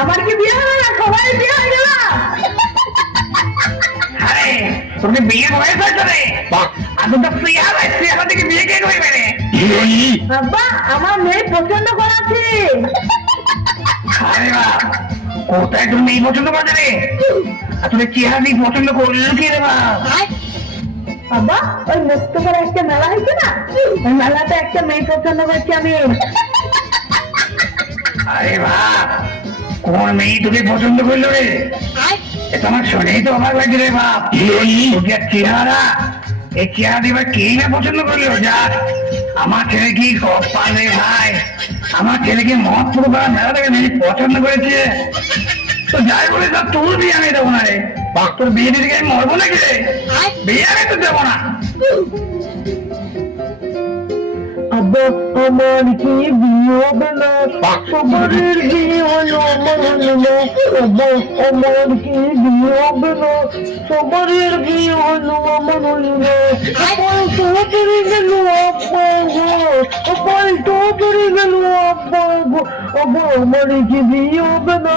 আমার কি বিয়ে হলো না? সবাই বিয়ে হয়ে গেল। আরে তোকে বিয়ে বয়স হয়েছে রে, আমি তো প্রিয়া থেকে বিয়ে কে করবে রে? আব্বা আমার মেয়ে পছন্দ করাছি। আরে বাপ, কোথায় তোর মেয়ে পছন্দ করছে রে? আর তোর চেহারা দিয়ে পছন্দ করলো কি রে বাপ? আব্বা ওই মুক্তপাড়া একটা মেলা হয়েছে না, ওই মেলাতে একটা মেয়ে পছন্দ করছি আমি। আরে বাপ, কোন মেয়ে তোকে পছন্দ করলো রে? এটা আমার শুনেই তো অবাক লাগছে রে বাপ। তোকে চেহারা, এই চেহারা দিয়ে কে না পছন্দ করলো? যা, আমার ছেলে কি কপাল রে ভাই, আমার ছেলেকে মহৎপুর পাড়া মেলা থেকে মেয়ে পছন্দ করেছে। তো যাই বলে তো তোর বিয়ে আমি দেবো না রে, তোর বিয়ে দিতে আমি মরবো নাকি রে? বিয়ে আমি তো দেবো না। আব্বা আমার কি বিয়ে হবে না? সবার বিয়ে হলো আমার হলো না। আব্বা আমার কি বিয়ে হবে না? সবার বিয়ে হলো আমার হলো না। পাল্টো পড়ে গেল আব্বা গো, পাল্টো পড়ে গেল আব্বা গো। আব্বা আমার কি বিয়ে হবে না?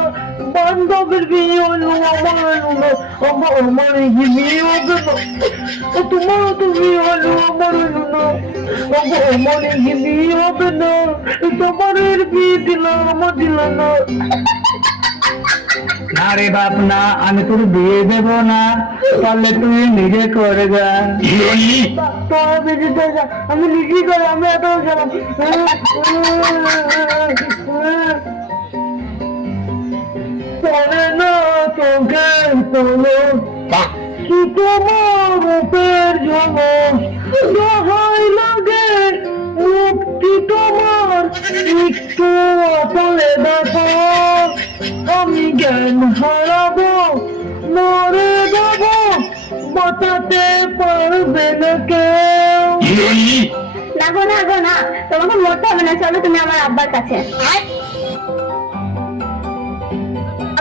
বান্ধবের বিয়ে হলো আমার হলো না। আব্বা আমার কি বিয়ে হবে না? তোমারও তো বিয়ে হলো আমার হলো না। আব্বা আমার কি বিয়ে হবে না? তোমার বিয়ে দিলাম আমার দিল না। না রে বাপ না, আমি তোর বিয়ে দেবো না, পারলে তুই নিজে করে যা। তোরা বেঁচে যা, আমি নিজেই করে, আমি এত গেলাম। চলে না চোখে চলো কি তোমার রূপের ঝলক, দোহাই লাগে মুক্তি তোমার একটু চলে দেখো। আমি জ্ঞান হারাবো, মরে যাবো, বাঁচাতে পারবে না কেউ। না গো না গো না, তোমাকে মরতে হবে না, চলো তুমি আমার আব্বার কাছে।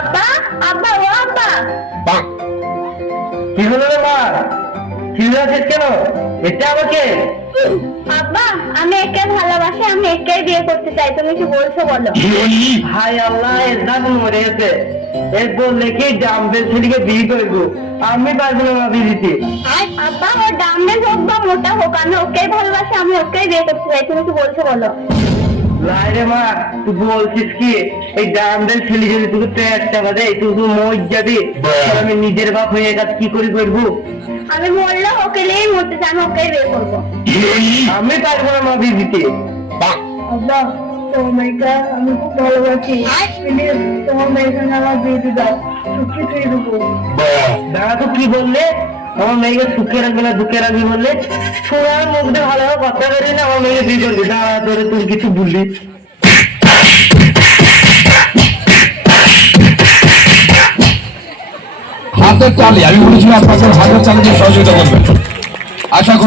আব্বা আব্বা ও আব্বা। কি হলো রে মা, কি হয়েছে কেন? এটা আমাকে আব্বা আমি একে ভালোবাসি, আমি একে বিয়ে করতে চাই, তুমি কি বলছো বলো? হাই আল্লাহ, এর দাগ মরে গেছে। এর বললে কি জামদের ছেলেকে বিয়ে করবো, আমি পারবো না বিয়ে দিতে। আব্বা ওর ডাম্বেল হোক বা মোটা হোক, আমি ওকেই ভালোবাসি, আমি ওকেই বিয়ে করতে চাই, তুমি কি বলছো বলো? রে মা, তুই বলছিস কি এই জামদের ছেলে যদি তুই 1 টাকা দেয় তুই মজ যাবি? আমি নিজের বাপ হয়ে কাজ কি করে করবো? আমি মরলে ওকেলেই মরতে চাই, আমি ওকেই বিয়ে করবো। আমি পারবো না মা বিয়ে দিতে। আব্বা তোমার মেয়েটা আমি খুব ভালোবাসি, প্লিজ তোমার মেয়েকে আমার বিয়ে দিয়ে দাও, সুখী দিয়ে দেবো। দাদা তো কি বললে? আমার মেয়েকে সুখে রাখবে না দুঃখে রাখবি বললে? শোনার মুখ দিয়ে ভালো কথা বেরিয়ে না, আমার মেয়েকে বিয়ে করবি। দাদা তোরে তুই কিছু বললি? হাতের তালে আমি বলেছিলাম আপনাদের হাতের তালে দিয়ে সহযোগিতা করবেন। আশা করি